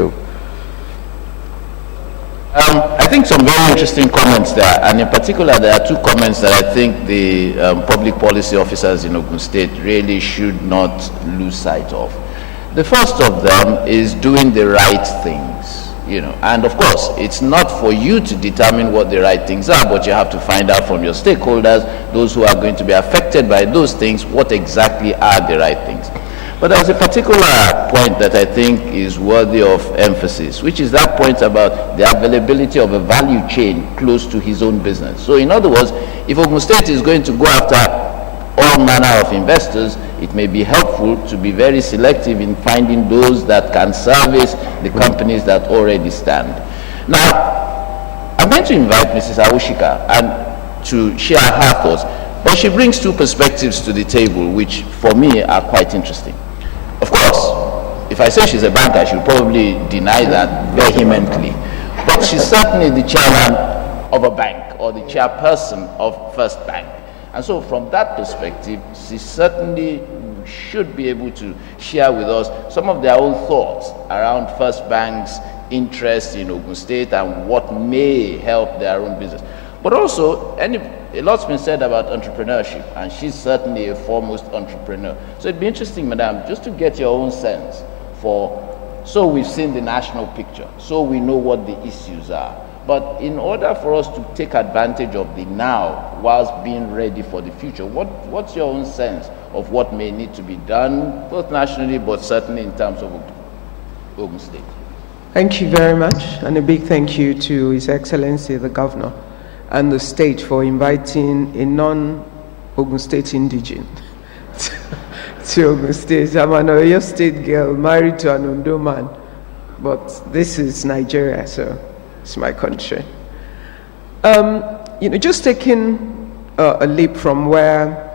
too. I think some very interesting comments there, and in particular there are two comments that I think the public policy officers in Ogun State really should not lose sight of. The first of them is doing the right things, and of course it's not for you to determine what the right things are, but you have to find out from your stakeholders, those who are going to be affected by those things, what exactly are the right things. But there's a particular point that I think is worthy of emphasis, which is that point about the availability of a value chain close to his own business. So in other words, if Ogun State is going to go after all manner of investors, it may be helpful to be very selective in finding those that can service the companies that already stand. Now, I'm going to invite Mrs. Awushika and to share her thoughts, but she brings two perspectives to the table, which for me are quite interesting. Of course, if I say she's a banker, she'll probably deny that vehemently. But she's certainly the chairman of a bank, or the chairperson of First Bank. And so from that perspective, she certainly should be able to share with us some of their own thoughts around First Bank's interest in Ogun State and what may help their own business. But also, a lot's been said about entrepreneurship, and she's certainly a foremost entrepreneur. So it'd be interesting, madam, just to get your own sense so we've seen the national picture, so we know what the issues are. But in order for us to take advantage of the now whilst being ready for the future, what's your own sense of what may need to be done, both nationally, but certainly in terms of Ogun State? Thank you very much, and a big thank you to His Excellency the Governor and the state for inviting a non-Ogun State indigene to Ogun State. I'm an Oyo State girl married to an Ondo man, but this is Nigeria, so it's my country. Just taking a leap from where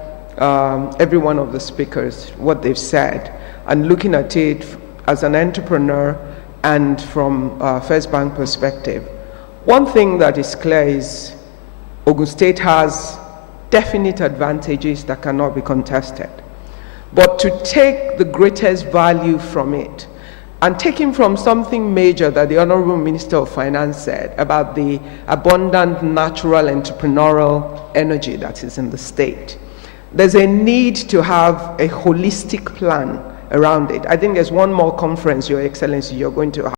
every one of the speakers, what they've said, and looking at it as an entrepreneur and from First Bank perspective, one thing that is clear is Ogun State has definite advantages that cannot be contested. But to take the greatest value from it, and taking from something major that the Honorable Minister of Finance said about the abundant natural entrepreneurial energy that is in the state, there's a need to have a holistic plan around it. I think there's one more conference, Your Excellency, you're going to have.